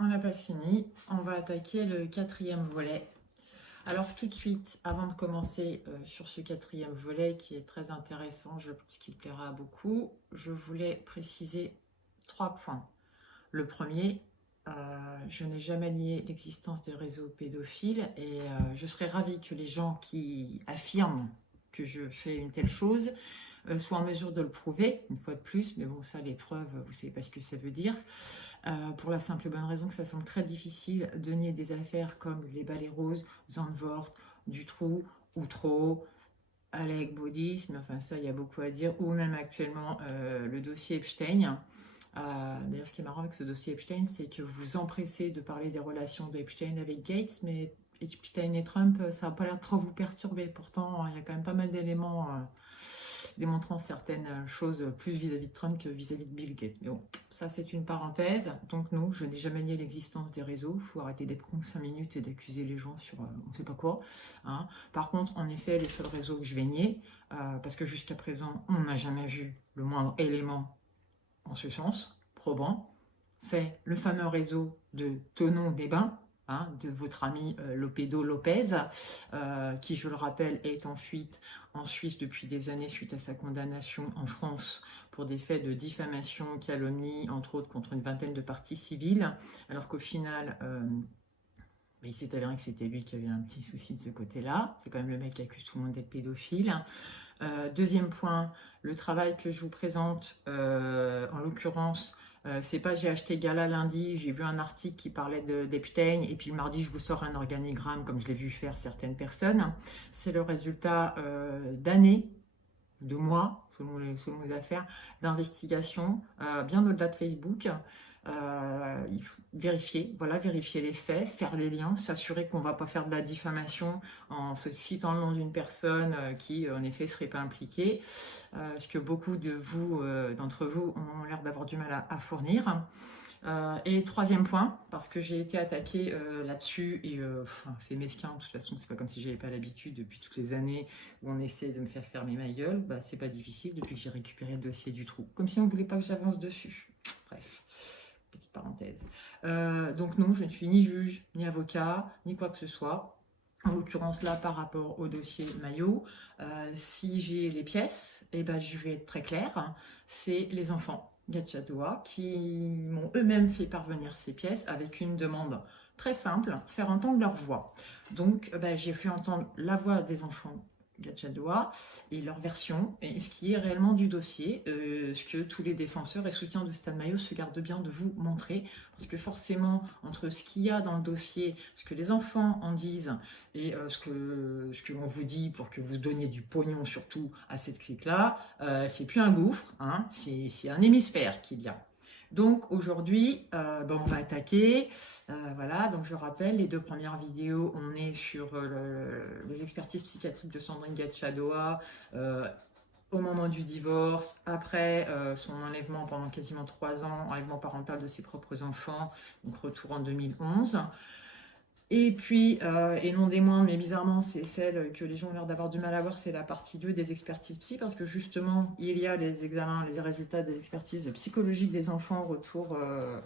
on n'a pas fini. On va attaquer le quatrième volet. Alors tout de suite, avant de commencer sur ce quatrième volet qui est très intéressant, je pense qu'il plaira à beaucoup, je voulais préciser 3 points. Le premier, je n'ai jamais nié l'existence des réseaux pédophiles et je serais ravie que les gens qui affirment que je fais une telle chose soient en mesure de le prouver, une fois de plus, mais bon, ça, les preuves, vous savez pas ce que ça veut dire. Pour la simple et bonne raison que ça semble très difficile de nier des affaires comme les balais roses, Zandvoort, Dutroux, Outreau, Alec Baudisme, enfin ça il y a beaucoup à dire, ou même actuellement le dossier Epstein. D'ailleurs ce qui est marrant avec ce dossier Epstein, c'est que vous vous empressez de parler des relations d'Epstein avec Gates, mais Epstein et Trump, ça n'a pas l'air de trop vous perturber. Pourtant, il y a quand même pas mal d'éléments démontrant certaines choses plus vis-à-vis de Trump que vis-à-vis de Bill Gates. Mais bon, ça c'est une parenthèse. Donc non, je n'ai jamais nié l'existence des réseaux. Il faut arrêter d'être con 5 minutes et d'accuser les gens sur on ne sait pas quoi. Hein. Par contre, en effet, les seuls réseaux que je vais nier, parce que jusqu'à présent, on n'a jamais vu le moindre élément en ce sens, probant, c'est le fameux réseau de Tonon-Bébain, de votre ami Lopédo Lopez, qui, je le rappelle, est en fuite en Suisse depuis des années suite à sa condamnation en France pour des faits de diffamation, calomnie, entre autres contre une vingtaine de parties civiles, alors qu'au final, il s'est avéré que c'était lui qui avait un petit souci de ce côté-là. C'est quand même le mec qui accuse tout le monde d'être pédophile. Deuxième point, le travail que je vous présente, en l'occurrence, c'est pas j'ai acheté Gala lundi, j'ai vu un article qui parlait d'Epstein et puis le mardi je vous sors un organigramme comme je l'ai vu faire certaines personnes. C'est le résultat d'années, de mois, selon les affaires, d'investigation, bien au-delà de Facebook. Il faut vérifier les faits, faire les liens, s'assurer qu'on ne va pas faire de la diffamation en se citant le nom d'une personne qui en effet serait pas impliquée, ce que beaucoup d'entre vous ont l'air d'avoir du mal à fournir. Et troisième point, parce que j'ai été attaquée là-dessus et c'est mesquin, de toute façon c'est pas comme si j'avais pas l'habitude depuis toutes les années où on essaie de me faire fermer ma gueule, c'est pas difficile depuis que j'ai récupéré le dossier du trou, comme si on voulait pas que j'avance dessus. Bref, petite parenthèse. Donc non, je ne suis ni juge, ni avocat, ni quoi que ce soit. En l'occurrence là par rapport au dossier Maillot, si j'ai les pièces, je vais être très claire, c'est les enfants Gatchadoua qui m'ont eux-mêmes fait parvenir ces pièces avec une demande très simple, faire entendre leur voix. Donc j'ai fait entendre la voix des enfants Gatchadoua et leur version, et ce qui est réellement du dossier, ce que tous les défenseurs et soutiens de Stan Maillot se gardent bien de vous montrer, parce que forcément, entre ce qu'il y a dans le dossier, ce que les enfants en disent, et ce que l'on vous dit pour que vous donniez du pognon surtout à cette clique-là, c'est plus un gouffre, c'est un hémisphère qu'il y a. Donc aujourd'hui, on va attaquer. Voilà, donc je rappelle, les 2 premières vidéos, on est sur les expertises psychiatriques de Sandrine Gatchadoua au moment du divorce, après son enlèvement pendant quasiment 3 ans, enlèvement parental de ses propres enfants, donc retour en 2011. Et puis, et non des moindres, mais bizarrement, c'est celle que les gens ont l'air d'avoir du mal à voir, c'est la partie 2 des expertises psy, parce que justement, il y a les examens, les résultats des expertises psychologiques des enfants au retour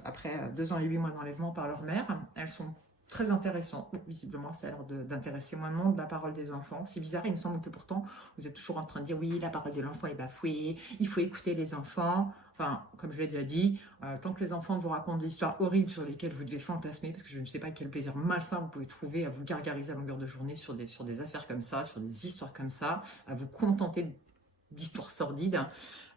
après 2 ans et 8 mois d'enlèvement par leur mère. Elles sont très intéressantes. Visiblement, ça a l'air d'intéresser moins de monde, la parole des enfants. C'est bizarre, il me semble que pourtant, vous êtes toujours en train de dire oui, la parole de l'enfant est bafouée, il faut écouter les enfants. Enfin, comme je l'ai déjà dit, tant que les enfants vous racontent des histoires horribles sur lesquelles vous devez fantasmer, parce que je ne sais pas quel plaisir malsain vous pouvez trouver à vous gargariser à longueur de journée sur des affaires comme ça, sur des histoires comme ça, à vous contenter d'histoires sordides,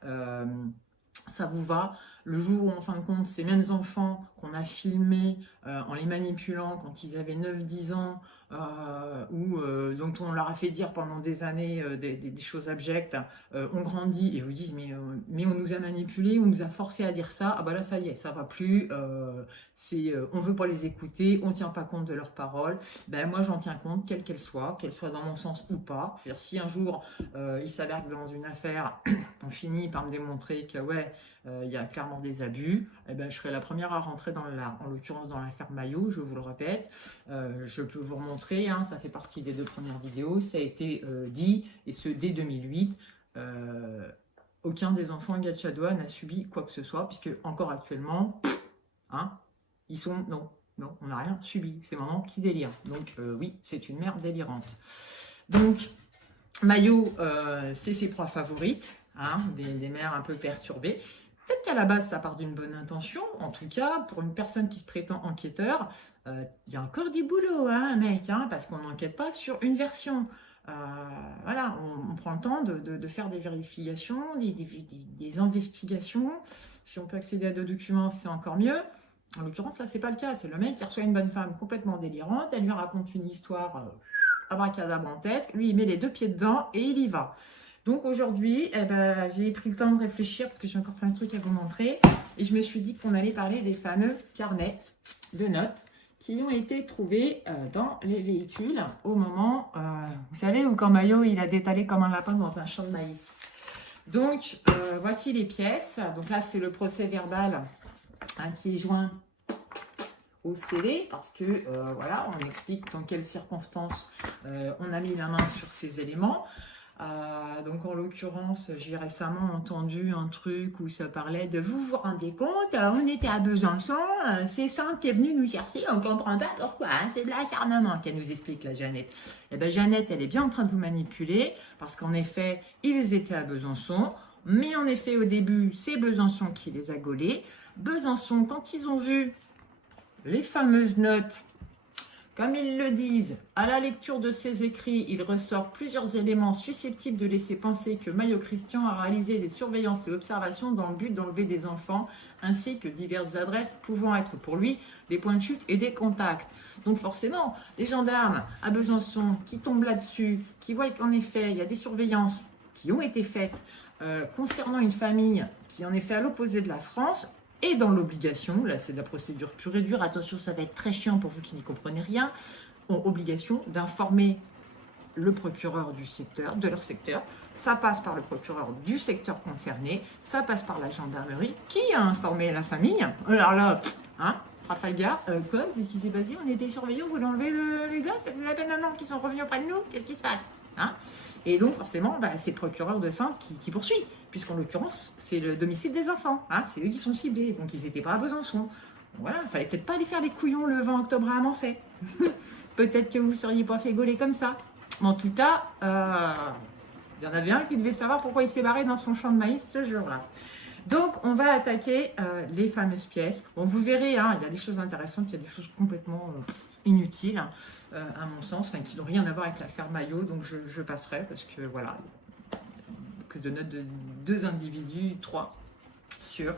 ça vous va. Le jour où, en fin de compte, ces mêmes enfants qu'on a filmés en les manipulant quand ils avaient 9-10 ans, dont on leur a fait dire pendant des années des choses abjectes, ont grandi et vous disent mais on nous a manipulés, on nous a forcé à dire ça, là ça y est, ça va plus, on veut pas les écouter, on tient pas compte de leurs paroles. Moi j'en tiens compte, quelle qu'elle soit dans mon sens ou pas. C'est-à-dire, si un jour il s'avère que dans une affaire on finit par me démontrer que il y a clairement des abus, je serai la première à rentrer en l'occurrence dans l'affaire Maillot, je vous le répète. Je peux vous remontrer, ça fait partie des 2 premières vidéos, ça a été dit, et ce dès 2008, aucun des enfants Gatchadoua n'a subi quoi que ce soit, puisque encore actuellement, Ils sont... Non, non, on n'a rien subi. C'est maman qui délire. Donc oui, c'est une mère délirante. Donc, Mayo, c'est ses proies favorites, hein, des mères un peu perturbées. Peut-être qu'à la base, ça part d'une bonne intention. En tout cas, pour une personne qui se prétend enquêteur, il y a encore du boulot, hein, mec, hein, parce qu'on n'enquête pas sur une version. Voilà, on prend le temps de faire des vérifications, des investigations. Si on peut accéder à des documents, c'est encore mieux. En l'occurrence, là, c'est pas le cas. C'est le mec qui reçoit une bonne femme complètement délirante. Elle lui raconte une histoire abracadabrantesque. Lui, il met les 2 pieds dedans et il y va. Donc aujourd'hui, eh ben, j'ai pris le temps de réfléchir parce que j'ai encore plein de trucs à vous montrer. Et je me suis dit qu'on allait parler des fameux carnets de notes qui ont été trouvés dans les véhicules au moment, vous savez, où quand Mayo il a détalé comme un lapin dans un champ de maïs. Donc, voici les pièces. Donc là, c'est le procès verbal hein, qui est joint au scellé parce que, voilà, on explique dans quelles circonstances on a mis la main sur ces éléments. Donc en l'occurrence, j'ai récemment entendu un truc où ça parlait de vous vous rendez compte, on était à Besançon, c'est Sainte qui est venue nous chercher, on comprend pas pourquoi, hein, c'est de l'acharnement qu'elle nous explique la Jeannette. Et bien Jeannette, elle est bien en train de vous manipuler parce qu'en effet, ils étaient à Besançon, mais en effet au début, c'est Besançon qui les a gaulés. Besançon, quand ils ont vu les fameuses notes, comme ils le disent, à la lecture de ces écrits, il ressort plusieurs éléments susceptibles de laisser penser que Mayo Christian a réalisé des surveillances et observations dans le but d'enlever des enfants, ainsi que diverses adresses pouvant être pour lui des points de chute et des contacts. Donc forcément, les gendarmes à Besançon qui tombent là-dessus, qui voient qu'en effet, il y a des surveillances qui ont été faites concernant une famille qui en est fait à l'opposé de la France, et dans l'obligation, là c'est de la procédure pure et dure, attention ça va être très chiant pour vous qui n'y comprenez rien, ont obligation d'informer le procureur du secteur, de leur secteur, ça passe par le procureur du secteur concerné, ça passe par la gendarmerie, qui a informé la famille. Alors là, hein, Trafalgar, quoi, qu'est-ce qui s'est passé? On était surveillés, on voulait enlever les gars, ça faisait la peine maintenant qu'ils sont revenus auprès de nous, qu'est-ce qui se passe hein? Et donc forcément, bah, c'est le procureur de Sainte qui poursuit, puisqu'en l'occurrence, c'est le domicile des enfants, hein, c'est eux qui sont ciblés, donc ils n'étaient pas à Besançon. Donc, voilà, il fallait peut-être pas aller faire les couillons le 20 octobre à Amancé. Peut-être que vous ne seriez pas fait gauler comme ça. En tout cas, il y en avait un qui devait savoir pourquoi il s'est barré dans son champ de maïs ce jour-là. Donc, on va attaquer les fameuses pièces. Bon, vous verrez, hein, il y a des choses intéressantes, il y a des choses complètement inutiles, hein, à mon sens, enfin, qui n'ont rien à voir avec l'affaire Mayo. Donc, je passerai parce que, voilà, une prise de note de 2 individus, 3 sûrs.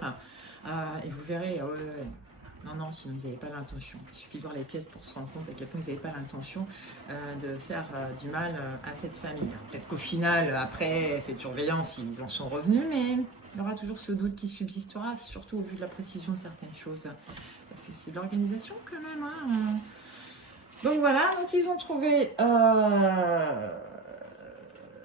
Et vous verrez, non, sinon ils n'avaient pas l'intention. Il suffit de voir les pièces pour se rendre compte à quel point ils n'avaient pas l'intention de faire du mal à cette famille. Peut-être qu'au final, après cette surveillance, ils en sont revenus, mais il y aura toujours ce doute qui subsistera, surtout au vu de la précision de certaines choses. Parce que c'est de l'organisation quand même. Hein. Donc voilà, donc ils ont trouvé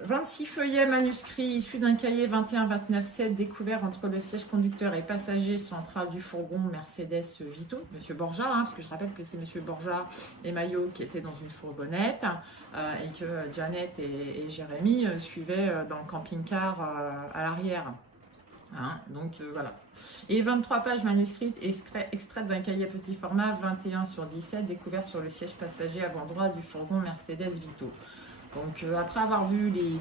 26 feuillets manuscrits issus d'un cahier 21-29-7 découvert entre le siège conducteur et passager central du fourgon Mercedes Vito, Monsieur Borja, hein, parce que je rappelle que c'est Monsieur Borja et Mayo qui étaient dans une fourgonnette et que Jeannette et Jérémy suivaient dans le camping-car à l'arrière. Hein, donc voilà. Et 23 pages manuscrites extraites d'un cahier petit format 21/17 découvert sur le siège passager avant droit du fourgon Mercedes Vito. Donc après avoir vu les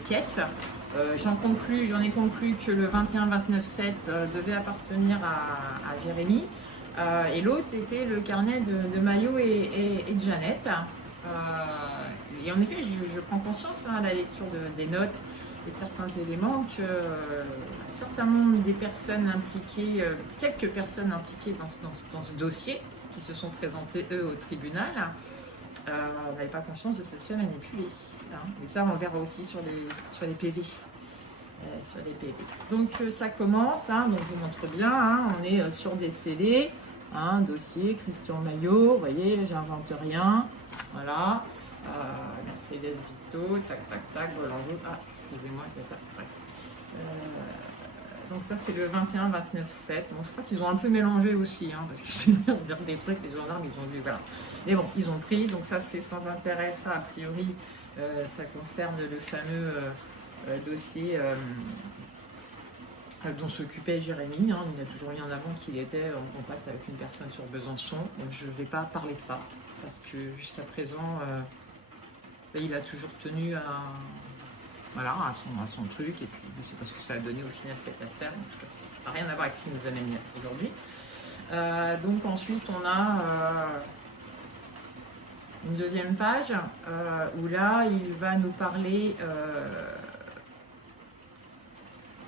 pièces, j'en ai conclu que le 21-29-7 devait appartenir à Jérémy et l'autre était le carnet de Mayo et de Jeannette. Et en effet, je prends conscience à la lecture des notes et de certains éléments que certainement des personnes impliquées, quelques personnes impliquées dans ce dossier qui se sont présentées eux au tribunal, n'avaient pas conscience de cette fait manipuler. Hein. Et ça, on le verra aussi sur les PV. Sur les PV. Donc ça commence, hein, donc je vous montre bien, hein, on est sur des scellés, hein, dossier Christian Mayo, vous voyez, j'invente rien, voilà, Mercedes Vito, tac, tac, tac, voilà, excusez-moi, bref. Donc ça c'est le 21-29-7. Bon, je crois qu'ils ont un peu mélangé aussi, hein, parce que c'est des trucs, les gendarmes ils ont vu, voilà. Mais bon, ils ont pris, donc ça c'est sans intérêt, ça a priori, ça concerne le fameux dossier dont s'occupait Jérémy. Hein. Il a toujours mis en avant qu'il était en contact avec une personne sur Besançon. Donc je ne vais pas parler de ça, parce que jusqu'à présent, il a toujours tenu voilà, à son truc. Et puis je ne sais pas ce que ça a donné au final cette affaire. En tout cas, ça n'a rien à voir avec ce qui nous amène aujourd'hui. Donc ensuite, on a une deuxième page où là, il va nous parler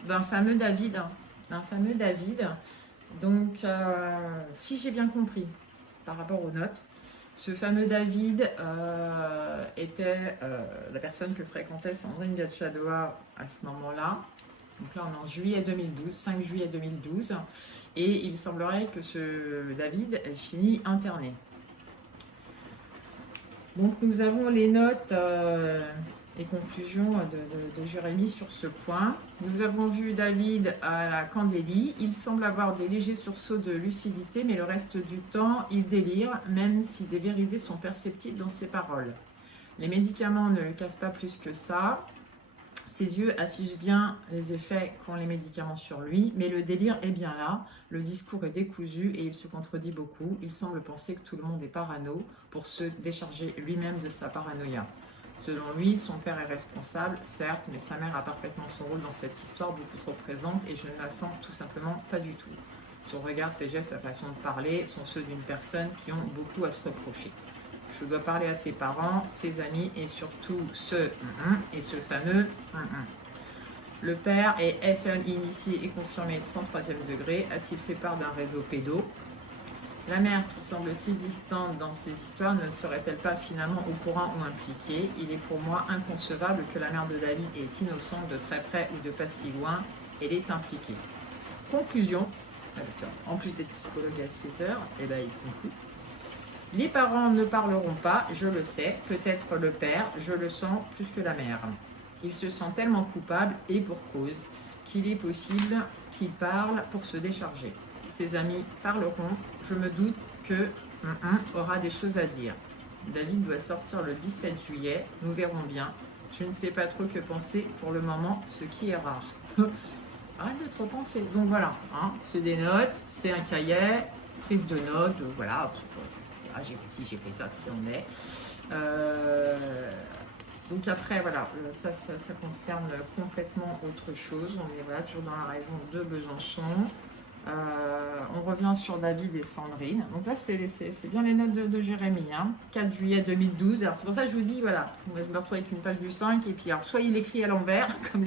d'un fameux David. Donc, si j'ai bien compris, par rapport aux notes, ce fameux David était la personne que fréquentait Sandrine Gatchadoua à ce moment-là. Donc là, on est en juillet 2012, 5 juillet 2012. Et il semblerait que ce David ait fini interné. Donc nous avons les notes et conclusions de Jérémy sur ce point. Nous avons vu David à la Candélie. Il semble avoir des légers sursauts de lucidité, mais le reste du temps, il délire, même si des vérités sont perceptibles dans ses paroles. Les médicaments ne le cassent pas plus que ça. Ses yeux affichent bien les effets qu'ont les médicaments sur lui, mais le délire est bien là, le discours est décousu et il se contredit beaucoup. Il semble penser que tout le monde est parano pour se décharger lui-même de sa paranoïa. Selon lui, son père est responsable, certes, mais sa mère a parfaitement son rôle dans cette histoire, beaucoup trop présente, et je ne la sens tout simplement pas du tout. Son regard, ses gestes, sa façon de parler sont ceux d'une personne qui ont beaucoup à se reprocher. Je dois parler à ses parents, ses amis et surtout ce et ce fameux. Le père est FM initié et confirmé 33e degré. A-t-il fait part d'un réseau pédo? La mère, qui semble si distante dans ces histoires, ne serait-elle pas finalement au courant ou impliquée? Il est pour moi inconcevable que la mère de David est innocente de très près ou de pas si loin. Elle est impliquée. Conclusion. En plus d'être psychologue à 16 heures, il conclut. Les parents ne parleront pas, je le sais, peut-être le père, je le sens plus que la mère. Il se sent tellement coupable, et pour cause, qu'il est possible qu'il parle pour se décharger. Ses amis parleront, je me doute que aura des choses à dire. David doit sortir le 17 juillet, nous verrons bien. Je ne sais pas trop que penser pour le moment, ce qui est rare. Arrête de trop penser. Donc voilà, c'est des notes, c'est un cahier, prise de notes, voilà. J'ai fait ci, j'ai fait ça, ce qui en est. Donc après, voilà, ça concerne complètement autre chose. On est voilà, toujours dans la région de Besançon. On revient sur David et Sandrine. Donc là, c'est bien les notes de Jérémy. 4 juillet 2012. Alors c'est pour ça que je vous dis, voilà, moi, je me retrouve avec une page du 5. Et puis, alors, soit il écrit à l'envers, comme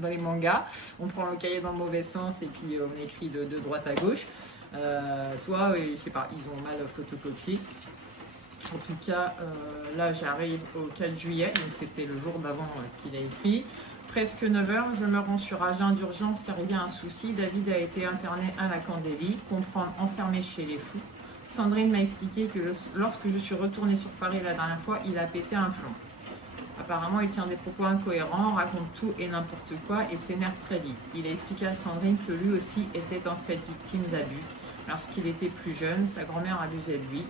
dans les mangas. On prend le cahier dans le mauvais sens et puis on écrit de droite à gauche. Soit, je sais pas, ils ont mal photocopié. En tout cas, là j'arrive au 4 juillet, donc c'était le jour d'avant ce qu'il a écrit. Presque 9 heures, je me rends sur Agen d'urgence car il y a un souci. David a été interné à la Candélie, comprendre enfermé chez les fous. Sandrine m'a expliqué que lorsque je suis retournée sur Paris la dernière fois, il a pété un plomb. Apparemment, il tient des propos incohérents, raconte tout et n'importe quoi et s'énerve très vite. Il a expliqué à Sandrine que lui aussi était en fait victime d'abus. Lorsqu'il était plus jeune, sa grand-mère abusait de lui.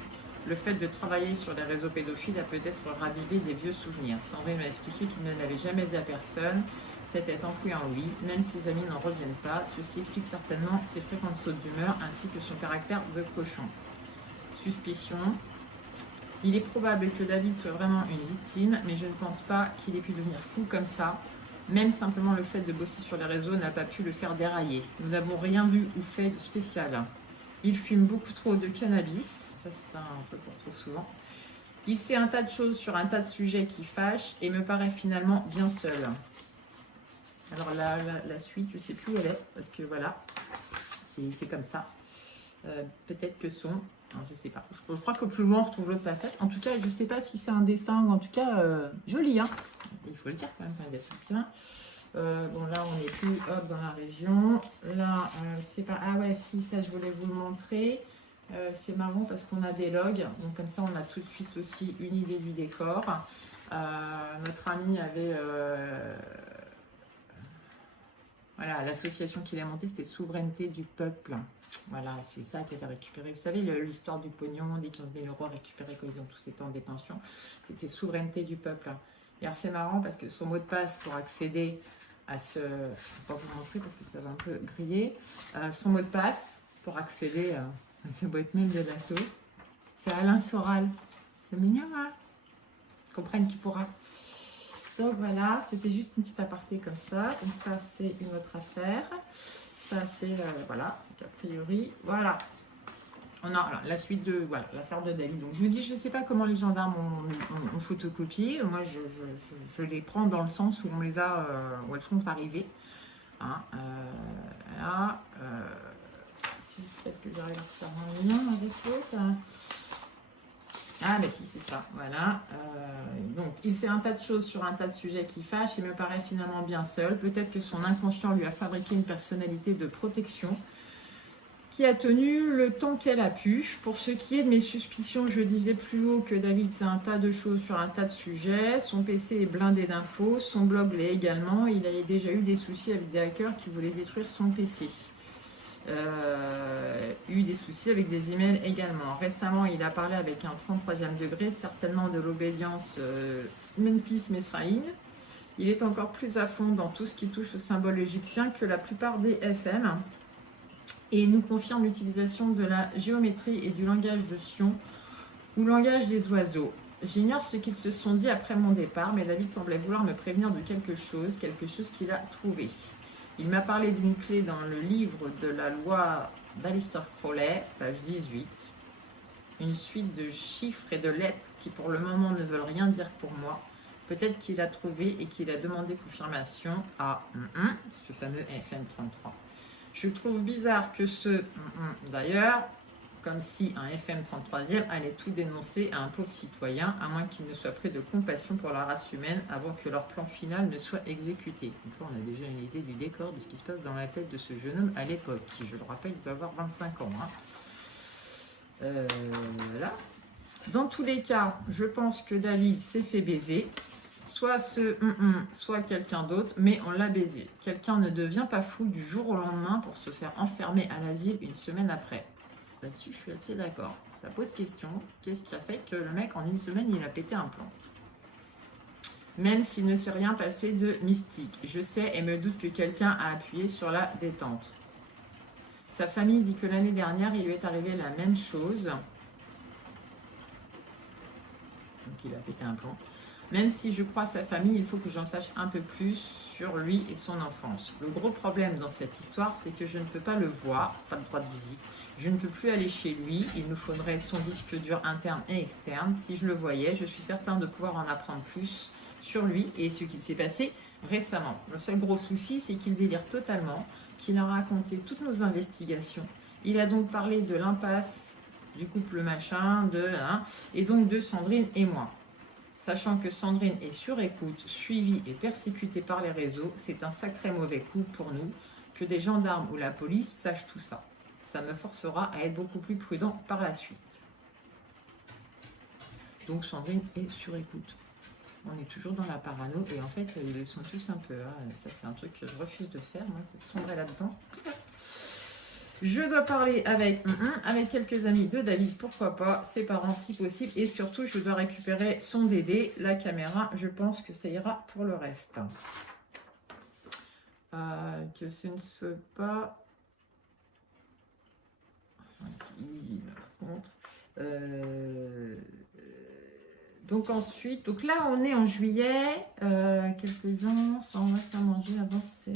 Le fait de travailler sur les réseaux pédophiles a peut-être ravivé des vieux souvenirs. Sandrine m'a expliqué qu'il ne l'avait jamais dit à personne, s'était enfoui en lui, même si ses amis n'en reviennent pas. Ceci explique certainement ses fréquentes sautes d'humeur ainsi que son caractère de cochon. Suspicion. Il est probable que David soit vraiment une victime, mais je ne pense pas qu'il ait pu devenir fou comme ça. Même simplement le fait de bosser sur les réseaux n'a pas pu le faire dérailler. Nous n'avons rien vu ou fait de spécial. Il fume beaucoup trop de cannabis. Ça, c'est un truc qu'on retrouve souvent. Il sait un tas de choses sur un tas de sujets qui fâchent et me paraît finalement bien seul. Alors la suite, je ne sais plus où elle est, parce que voilà, c'est comme ça. Peut-être que son... Non, je ne sais pas. Je crois que plus loin, on retrouve l'autre passage. En tout cas, je ne sais pas si c'est un dessin ou en tout cas joli. Il faut le dire quand même, ça va être bien. Bon, là, on n'est plus dans la région. Là, c'est pas... Ah ouais, si, ça, je voulais vous le montrer. C'est marrant parce qu'on a des logs. Donc, comme ça, on a tout de suite aussi une idée du décor. Notre ami avait... Voilà, l'association qu'il a montée, c'était Souveraineté du Peuple. Voilà, c'est ça qu'il avait récupéré. Vous savez, l'histoire du pognon, des 15 000 € récupérés quand ils ont tous été en détention. C'était Souveraineté du Peuple. Et alors, c'est marrant parce que son mot de passe pour accéder je ne vais pas vous montrer parce que ça va un peu griller, son mot de passe pour accéder à sa boîte mail de l'assaut. C'est Alain Soral. C'est mignon, hein? Comprenne qui pourra. Donc voilà, c'était juste une petite aparté comme ça. Donc ça, c'est une autre affaire. Ça, c'est, voilà, donc, a priori, voilà. On a alors, la suite de, voilà, l'affaire de David. Donc je vous dis, je ne sais pas comment les gendarmes ont photocopié. Moi, je les prends dans le sens où on les a, où elles sont arrivées. Hein, là, si peut-être que j'arrive à faire un lien avec l'autre. Ah ben si, c'est ça, voilà. Donc il sait un tas de choses sur un tas de sujets qui fâchent et me paraît finalement bien seul. Peut-être que son inconscient lui a fabriqué une personnalité de protection qui a tenu le temps qu'elle a pu. Pour ce qui est de mes suspicions, je disais plus haut que David sait un tas de choses sur un tas de sujets. Son PC est blindé d'infos, son blog l'est également. Il a déjà eu des soucis avec des hackers qui voulaient détruire son PC. Eu des soucis avec des emails également. Récemment, il a parlé avec un 33e degré, certainement de l'obédience Memphis Mesraïn. Il est encore plus à fond dans tout ce qui touche au symbole égyptien que la plupart des FM et nous confirme l'utilisation de la géométrie et du langage de Sion ou langage des oiseaux. J'ignore ce qu'ils se sont dit après mon départ, mais David semblait vouloir me prévenir de quelque chose qu'il a trouvé. Il m'a parlé d'une clé dans le livre de la loi d'Alistair Crowley, page 18. Une suite de chiffres et de lettres qui pour le moment ne veulent rien dire pour moi. Peut-être qu'il a trouvé et qu'il a demandé confirmation à ce fameux FM33. Je trouve bizarre que d'ailleurs, comme si un FM33e allait tout dénoncer à un pauvre citoyen, à moins qu'il ne soit pris de compassion pour la race humaine avant que leur plan final ne soit exécuté. Donc là, on a déjà une idée du décor de ce qui se passe dans la tête de ce jeune homme à l'époque, qui, je le rappelle, doit avoir 25 ans. Voilà. Dans tous les cas, je pense que David s'est fait baiser. Soit soit quelqu'un d'autre, mais on l'a baisé. Quelqu'un ne devient pas fou du jour au lendemain pour se faire enfermer à l'asile une semaine après. Là-dessus, je suis assez d'accord. Ça pose question. Qu'est-ce qui a fait que le mec, en une semaine, il a pété un plomb? Même s'il ne s'est rien passé de mystique. Je sais et me doute que quelqu'un a appuyé sur la détente. Sa famille dit que l'année dernière, il lui est arrivé la même chose. Donc, il a pété un plomb. Même si je crois à sa famille, il faut que j'en sache un peu plus sur lui et son enfance. Le gros problème dans cette histoire, c'est que je ne peux pas le voir, pas de droit de visite. Je ne peux plus aller chez lui, il nous faudrait son disque dur interne et externe. Si je le voyais, je suis certain de pouvoir en apprendre plus sur lui et ce qu'il s'est passé récemment. Le seul gros souci, c'est qu'il délire totalement, qu'il a raconté toutes nos investigations. Il a donc parlé de l'impasse, du couple machin, et donc de Sandrine et moi. Sachant que Sandrine est sur écoute, suivie et persécutée par les réseaux, c'est un sacré mauvais coup pour nous que des gendarmes ou la police sachent tout ça. Ça me forcera à être beaucoup plus prudent par la suite. Donc Sandrine est sur écoute. On est toujours dans la parano et en fait, ils sont tous un peu. Ça, c'est un truc que je refuse de faire, moi, c'est de sombrer là-dedans. Je dois parler avec quelques amis de David, pourquoi pas, ses parents si possible. Et surtout, je dois récupérer son DD, la caméra. Je pense que ça ira pour le reste. Que ce ne soit pas... C'est illisible par contre. Donc ensuite, donc là on est en juillet. Quelques-uns, ça on va se faire manger avant c'est...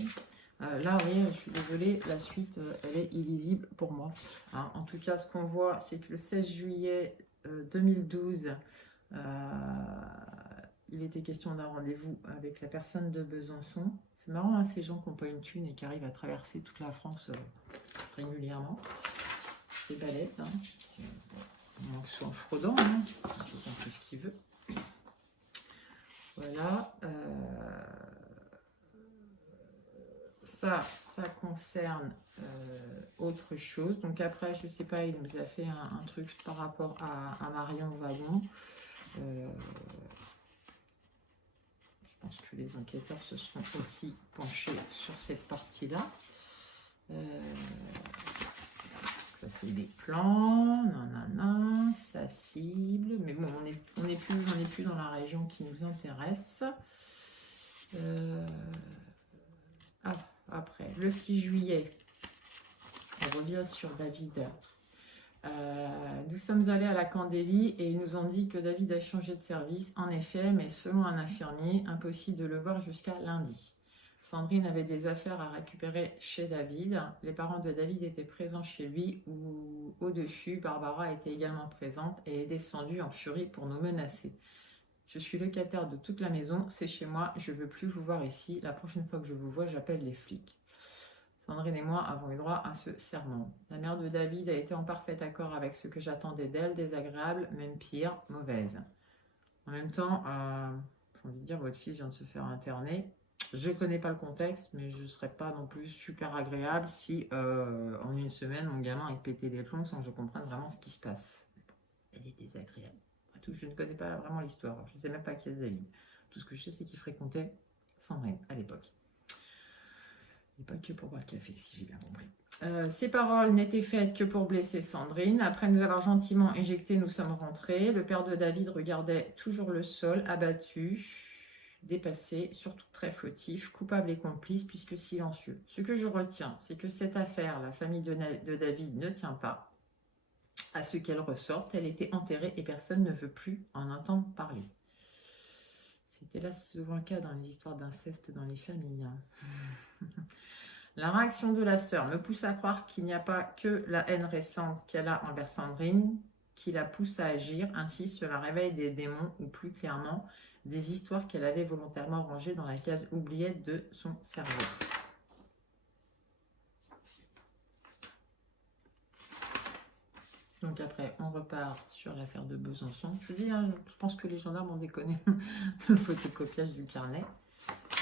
Là, oui, je suis désolée, la suite, elle est illisible pour moi. Hein, en tout cas, ce qu'on voit, c'est que le 16 juillet 2012, il était question d'un rendez-vous avec la personne de Besançon. C'est marrant, hein, ces gens qui n'ont pas une thune et qui arrivent à traverser toute la France régulièrement. C'est balèze. Hein. Bon, soit en fraudant, hein. Je comprends ce qu'il veut. Voilà. Ça concerne autre chose. Donc après, je ne sais pas, il nous a fait un truc par rapport à Marion Wagon. Je pense que les enquêteurs se seront aussi penchés sur cette partie-là. Ça, c'est des plans. Nanana, ça cible. Mais bon, on n'est plus dans la région qui nous intéresse. Ah, après, le 6 juillet, on revient sur David. Nous sommes allés à la Candélie et ils nous ont dit que David a changé de service. En effet, mais selon un infirmier, impossible de le voir jusqu'à lundi. Sandrine avait des affaires à récupérer chez David. Les parents de David étaient présents chez lui ou au-dessus. Barbara était également présente et est descendue en furie pour nous menacer. Je suis locataire de toute la maison, c'est chez moi, je ne veux plus vous voir ici. La prochaine fois que je vous vois, j'appelle les flics. Sandrine et moi avons eu droit à ce serment. La mère de David a été en parfait accord avec ce que j'attendais d'elle, désagréable, même pire, mauvaise. En même temps, j'ai envie de dire, votre fils vient de se faire interner. Je ne connais pas le contexte, mais je ne serais pas non plus super agréable si, en une semaine, mon gamin ait pété les plombs sans que je comprenne vraiment ce qui se passe. Elle est désagréable. Tout, je ne connais pas vraiment l'histoire. Je ne sais même pas qui est David. Tout ce que je sais, c'est qu'il fréquentait Sandrine à l'époque. Et pas que pour boire le café, si j'ai bien compris. Ces paroles n'étaient faites que pour blesser Sandrine. Après nous avoir gentiment éjectés, nous sommes rentrés. Le père de David regardait toujours le sol, abattu, dépassé, surtout très fautif, coupable et complice, puisque silencieux. Ce que je retiens, c'est que cette affaire, la famille de David ne tient pas à ce qu'elle ressorte. Elle était enterrée et personne ne veut plus en entendre parler. C'était là souvent le cas dans les histoires d'inceste dans les familles. La réaction de la sœur me pousse à croire qu'il n'y a pas que la haine récente qu'elle a envers Sandrine qui la pousse à agir. Ainsi, cela réveille des démons ou plus clairement des histoires qu'elle avait volontairement rangées dans la case oubliette de son cerveau. Donc après, on repart sur l'affaire de Besançon. Je dis, hein, je pense que les gendarmes ont déconné le photocopiage du carnet.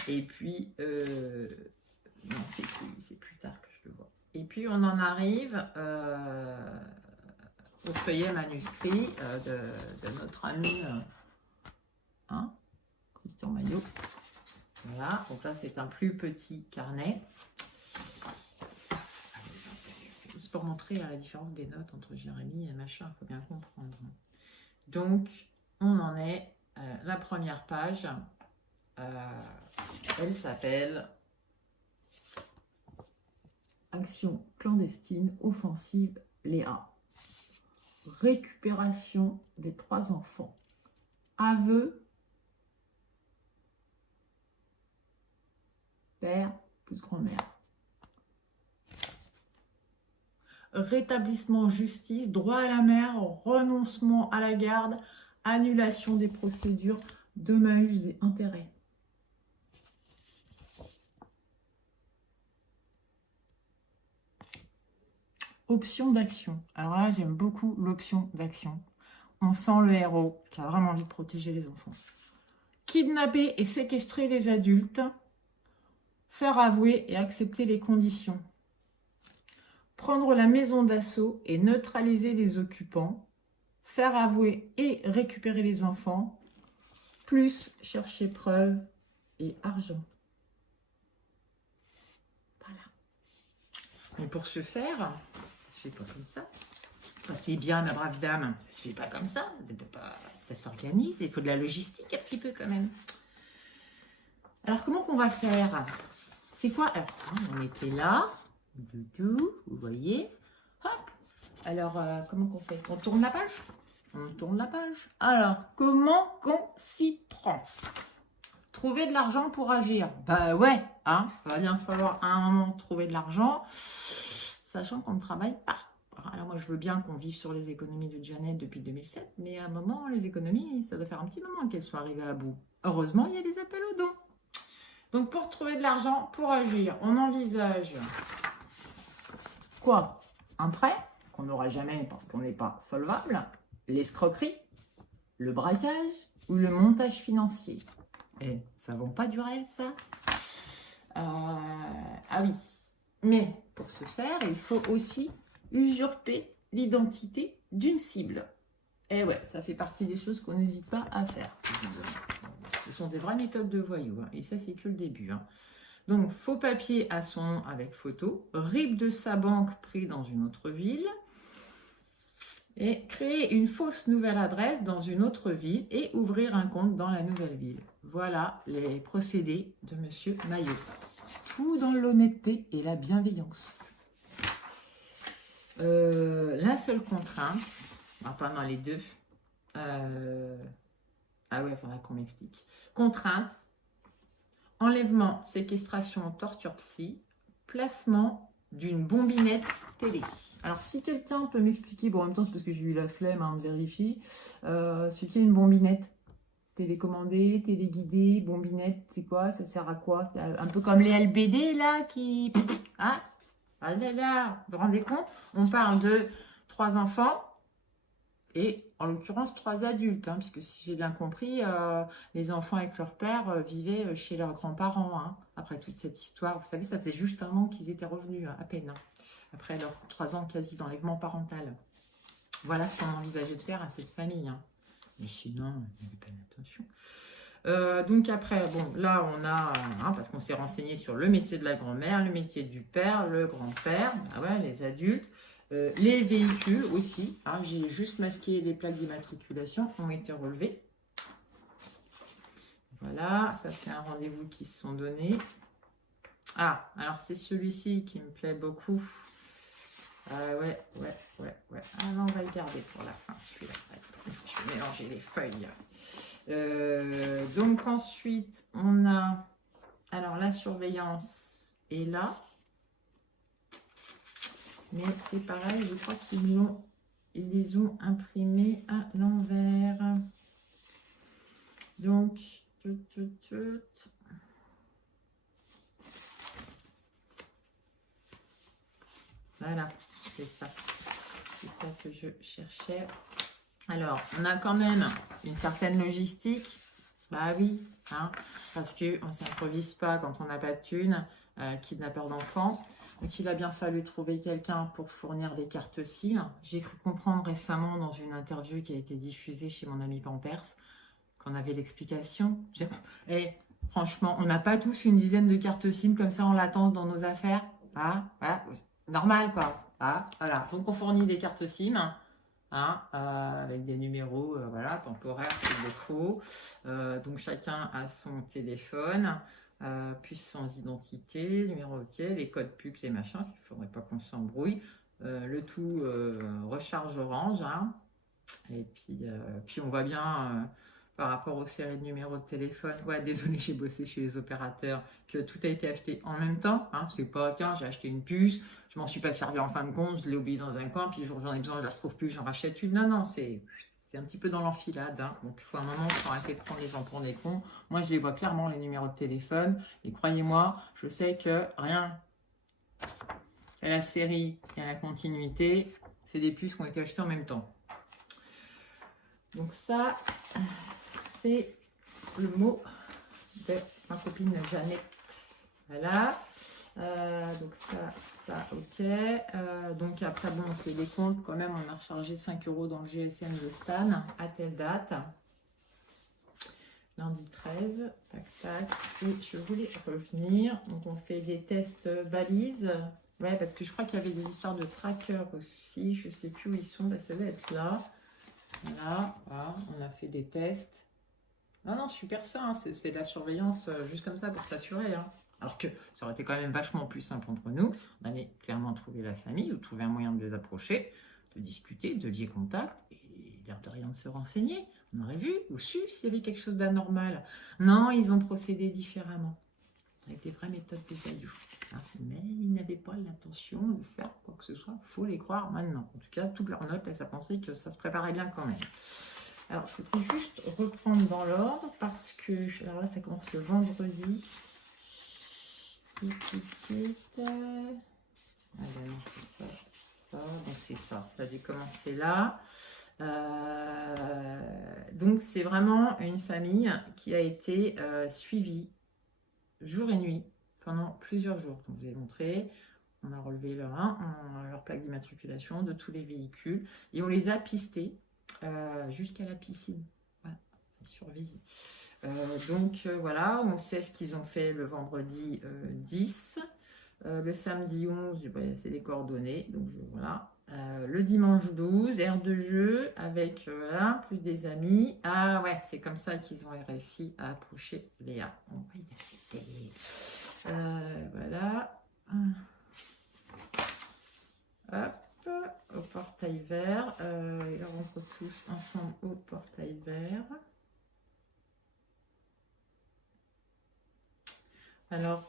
Et puis, non, c'est plus tard que je le vois. Et puis, on en arrive au feuillet manuscrit de notre ami Christian Maillot. Voilà, donc là, c'est un plus petit carnet. C'est pour montrer la différence des notes entre Jérémy et machin, il faut bien comprendre. Donc, on en est, la première page, elle s'appelle Action clandestine, offensive, Léa. Récupération des 3 enfants. Aveu, père plus grand-mère. Rétablissement justice, droit à la mère, renoncement à la garde, annulation des procédures, dommages et intérêts. Option d'action. Alors là, j'aime beaucoup l'option d'action. On sent le héros qui a vraiment envie de protéger les enfants. Kidnapper et séquestrer les adultes. Faire avouer et accepter les conditions. Prendre la maison d'assaut et neutraliser les occupants. Faire avouer et récupérer les enfants. Plus chercher preuves et argent. Voilà. Mais pour ce faire, ça se fait pas comme ça. Enfin, c'est bien, ma brave dame, ça se fait pas comme ça. Ça s'organise, il faut de la logistique un petit peu quand même. Alors, comment qu'on va faire? C'est quoi? Alors, on était là. Doudou, vous voyez. Hop. Alors, comment qu'on fait? On tourne la page? On tourne la page. Alors, comment qu'on s'y prend? Trouver de l'argent pour agir. Bah ouais, hein, va bien falloir à un moment trouver de l'argent, sachant qu'on ne travaille pas. Alors moi, je veux bien qu'on vive sur les économies de Janet depuis 2007, mais à un moment, les économies, ça doit faire un petit moment qu'elles soient arrivées à bout. Heureusement, il y a des appels aux dons. Donc, pour trouver de l'argent, pour agir, on envisage quoi? Un prêt, qu'on n'aura jamais parce qu'on n'est pas solvable, l'escroquerie, le braquage ou le montage financier. Eh, ça ne vend pas du rêve, ça? Ah oui, mais pour ce faire, il faut aussi usurper l'identité d'une cible. Et ouais, ça fait partie des choses qu'on n'hésite pas à faire. Ce sont des vraies méthodes de voyous, hein, et ça, c'est que le début. Hein. Donc, faux papier à son nom avec photo, RIB de sa banque pris dans une autre ville, et créer une fausse nouvelle adresse dans une autre ville et ouvrir un compte dans la nouvelle ville. Voilà les procédés de Monsieur Maillot. tout dans l'honnêteté et la bienveillance. La seule contrainte, enfin dans les deux, ah ouais, il faudra qu'on m'explique. Contrainte, enlèvement, séquestration, torture psy, placement d'une bombinette télé. Alors, si quelqu'un peut m'expliquer, bon, en même temps, c'est parce que j'ai eu la flemme de vérifier, ce qu'est une bombinette télécommandée, téléguidée, bombinette, c'est quoi? Ça sert à quoi? Un peu comme les LBD, là, qui... Ah, ah là là, vous vous rendez compte? On parle de 3 enfants et, en l'occurrence, 3 adultes, hein, puisque si j'ai bien compris, les enfants avec leur père vivaient chez leurs grands-parents, hein, après toute cette histoire. Vous savez, ça faisait juste un an qu'ils étaient revenus, à peine, hein, après leurs 3 ans quasi d'enlèvement parental. Voilà ce qu'on envisageait de faire à cette famille. Hein. Mais sinon, il n'y avait pas d'intention. Donc après, bon, là on a, hein, parce qu'on s'est renseigné sur le métier de la grand-mère, le métier du père, le grand-père, ah ouais, les adultes, les véhicules aussi, hein, j'ai juste masqué les plaques d'immatriculation, ont été relevées. Voilà, ça c'est un rendez-vous qui se sont donnés. Ah, alors c'est celui-ci qui me plaît beaucoup. Ouais. Ah non, on va le garder pour la fin, celui-là. Je vais mélanger les feuilles. Donc ensuite, on a... Alors, la surveillance est là. Mais c'est pareil, je crois qu'ils les ont imprimés à l'envers. Donc, voilà, c'est ça. C'est ça que je cherchais. Alors, on a quand même une certaine logistique. Bah oui, hein, parce qu'on ne s'improvise pas quand on n'a pas de thunes, kidnappeur d'enfants. Donc, il a bien fallu trouver quelqu'un pour fournir les cartes SIM. J'ai cru comprendre récemment dans une interview qui a été diffusée chez mon ami Pampers qu'on avait l'explication. Et franchement, on n'a pas tous une dizaine de cartes SIM comme ça en latence dans nos affaires. Ah, voilà, normal quoi. Ah, voilà. Donc, on fournit des cartes SIM. Hein, avec des numéros voilà, temporaires s'il le faut. Donc chacun a son téléphone, puis sans identité, numéro OK, les codes PUC, les machins, il ne faudrait pas qu'on s'embrouille. Le tout recharge orange. Hein, et puis on voit bien par rapport aux séries de numéros de téléphone. Ouais, désolé, j'ai bossé chez les opérateurs, que tout a été acheté en même temps. Hein, c'est pas qu'un, j'ai acheté une puce. Je m'en suis pas servi en fin de compte, je l'ai oublié dans un coin, puis le jour où j'en ai besoin, je la retrouve plus, j'en rachète une. Non, c'est un petit peu dans l'enfilade. Hein. Donc il faut un moment pour arrêter de prendre les gens pour des cons. Moi, je les vois clairement, les numéros de téléphone. Et croyez-moi, je sais que rien qu'à la série et à la continuité, c'est des puces qui ont été achetées en même temps. Donc ça, c'est le mot de ma copine Jeannette. Voilà. Donc ça, ok. Donc après, bon, on fait les comptes. Quand même, on a rechargé 5 € dans le GSM de Stan à telle date. Lundi 13. Tac, tac. Et je voulais revenir. Donc, on fait des tests balises. Ouais, parce que je crois qu'il y avait des histoires de trackers aussi. Je ne sais plus où ils sont. Ça va être là. Voilà. On a fait des tests. Non, super ça. Hein. C'est de la surveillance juste comme ça pour s'assurer. Hein. Alors que ça aurait été quand même vachement plus simple entre nous. On avait clairement trouvé la famille, ou trouvé un moyen de les approcher, de discuter, de lier contact, et l'air de rien de se renseigner. On aurait vu ou su s'il y avait quelque chose d'anormal. Non, ils ont procédé différemment, avec des vraies méthodes des aïeux. Hein. Mais ils n'avaient pas l'intention de faire quoi que ce soit. Il faut les croire maintenant. En tout cas, toute leur note laisse à penser que ça se préparait bien quand même. Alors, je voudrais juste reprendre dans l'ordre, parce que, alors là, ça commence le vendredi. C'est ça, ça a dû commencer là. Donc c'est vraiment une famille qui a été suivie jour et nuit pendant plusieurs jours. Donc je vais montrer, on a relevé leur plaque d'immatriculation de tous les véhicules et on les a pistés jusqu'à la piscine. Voilà, ils survivent. Donc voilà, on sait ce qu'ils ont fait le vendredi 10, le samedi 11, c'est des coordonnées, donc voilà. Le dimanche 12, aire de jeu avec voilà, plus des amis. Ah ouais, c'est comme ça qu'ils ont réussi à approcher Léa. On va y arriver. Voilà. Hop, au portail vert. Ils rentrent tous ensemble au portail vert. Alors,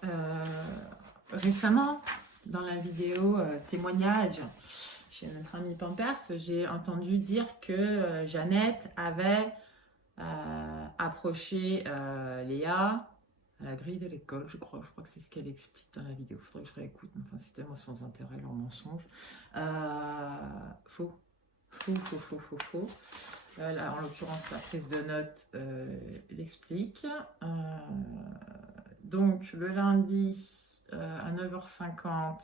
récemment, dans la vidéo témoignage chez notre ami Pampers, j'ai entendu dire que Jeannette avait approché Léa à la grille de l'école, je crois. Je crois que c'est ce qu'elle explique dans la vidéo. Il faudrait que je réécoute. Enfin, c'est tellement sans intérêt leur mensonge. Faux. Faux. Là, en l'occurrence, la prise de notes l'explique. Donc, le lundi à 9h50.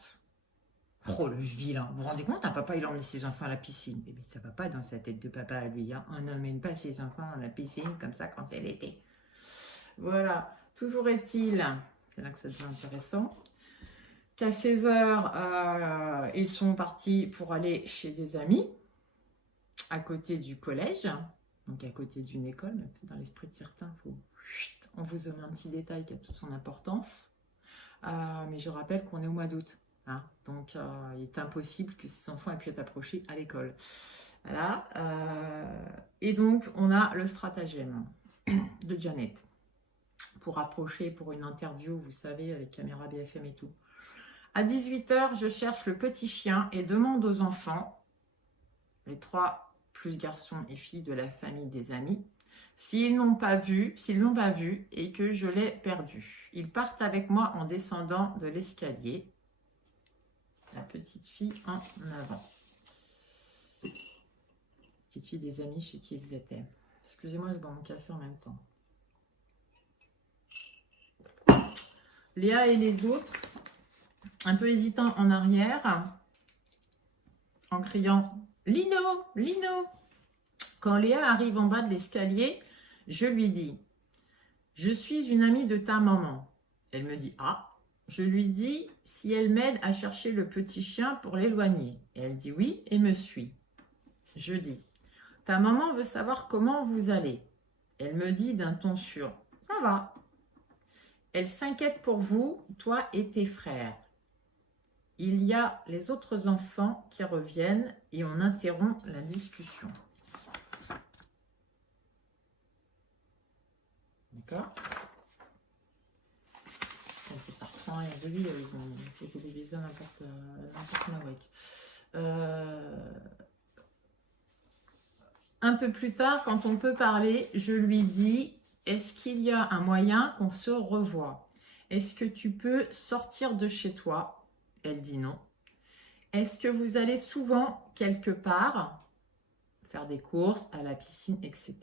Oh, le vilain. Vous vous rendez compte, un papa, il emmène ses enfants à la piscine. Mais ça va pas dans sa tête de papa à lui. Hein. On n'emmène pas ses enfants à la piscine comme ça quand c'est l'été. Voilà. Toujours est-il, c'est là que ça devient intéressant, qu'à 16h, ils sont partis pour aller chez des amis à côté du collège, donc à côté d'une école, mais dans l'esprit de certains, on vous omet un petit détail qui a toute son importance. Mais je rappelle qu'on est au mois d'août, hein, donc il est impossible que ces enfants aient pu être approchés à l'école. Voilà. Et donc, on a le stratagème de Jeannette pour approcher pour une interview, vous savez, avec caméra BFM et tout. À 18h, je cherche le petit chien et demande aux enfants, les 3 plus garçons et filles de la famille des amis, s'ils l'ont pas vu et que je l'ai perdu. Ils partent avec moi en descendant de l'escalier. La petite fille en avant. Petite fille des amis chez qui ils étaient. Excusez-moi, je bois mon café en même temps. Léa et les autres, un peu hésitants en arrière, en criant « Lino, Lino !» Quand Léa arrive en bas de l'escalier, je lui dis « Je suis une amie de ta maman. » Elle me dit « Ah !» Je lui dis si elle m'aide à chercher le petit chien pour l'éloigner. Elle dit oui et me suit. Je dis « Ta maman veut savoir comment vous allez. » Elle me dit d'un ton sûr « Ça va. » Elle s'inquiète pour vous, toi et tes frères. Il y a les autres enfants qui reviennent et on interrompt la discussion. D'accord? Donc ça reprend et je dis, il faut que vous visez n'importe un peu plus tard, quand on peut parler, je lui dis, est-ce qu'il y a un moyen qu'on se revoie? Est-ce que tu peux sortir de chez toi? Elle dit non. Est-ce que vous allez souvent quelque part faire des courses, à la piscine, etc.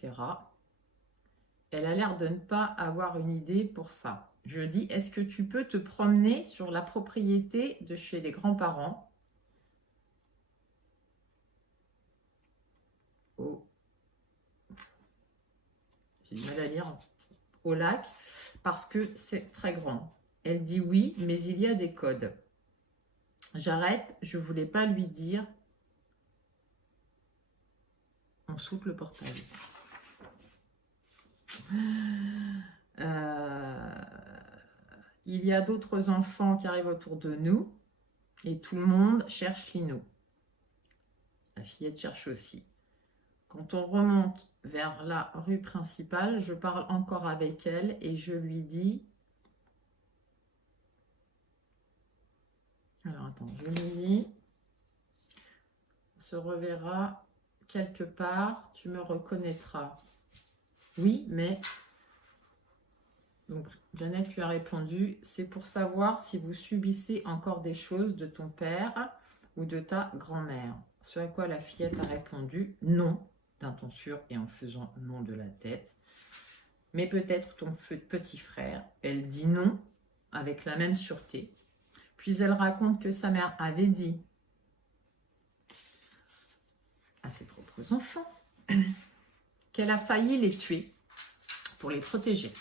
Elle a l'air de ne pas avoir une idée pour ça. Je dis, est-ce que tu peux te promener sur la propriété de chez les grands-parents? J'ai du mal à lire. Au lac, parce que c'est très grand. Elle dit oui, mais il y a des codes. J'arrête, je ne voulais pas lui dire. On saute le portail. Il y a d'autres enfants qui arrivent autour de nous et tout le monde cherche Lino. La fillette cherche aussi. Quand on remonte vers la rue principale, je parle encore avec elle et je lui dis... Alors attends, je lui dis... On se reverra quelque part, tu me reconnaîtras. Oui, mais... Donc, Jeannette lui a répondu, c'est pour savoir si vous subissez encore des choses de ton père ou de ta grand-mère. Ce à quoi la fillette a répondu, non, d'un ton sûr et en faisant non de la tête. Mais peut-être ton petit frère. Elle dit non, avec la même sûreté. Puis elle raconte que sa mère avait dit à ses propres enfants qu'elle a failli les tuer pour les protéger.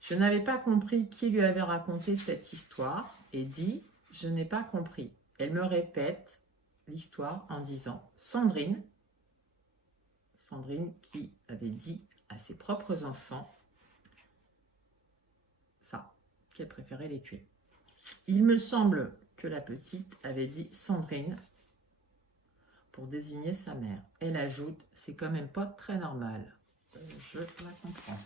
Je n'avais pas compris qui lui avait raconté cette histoire et dit « Je n'ai pas compris ». Elle me répète l'histoire en disant « Sandrine qui avait dit à ses propres enfants ça. qu'elle préférait les tuer. Il me semble que la petite avait dit Sandrine pour désigner sa mère. Elle ajoute, c'est quand même pas très normal. Je la comprends.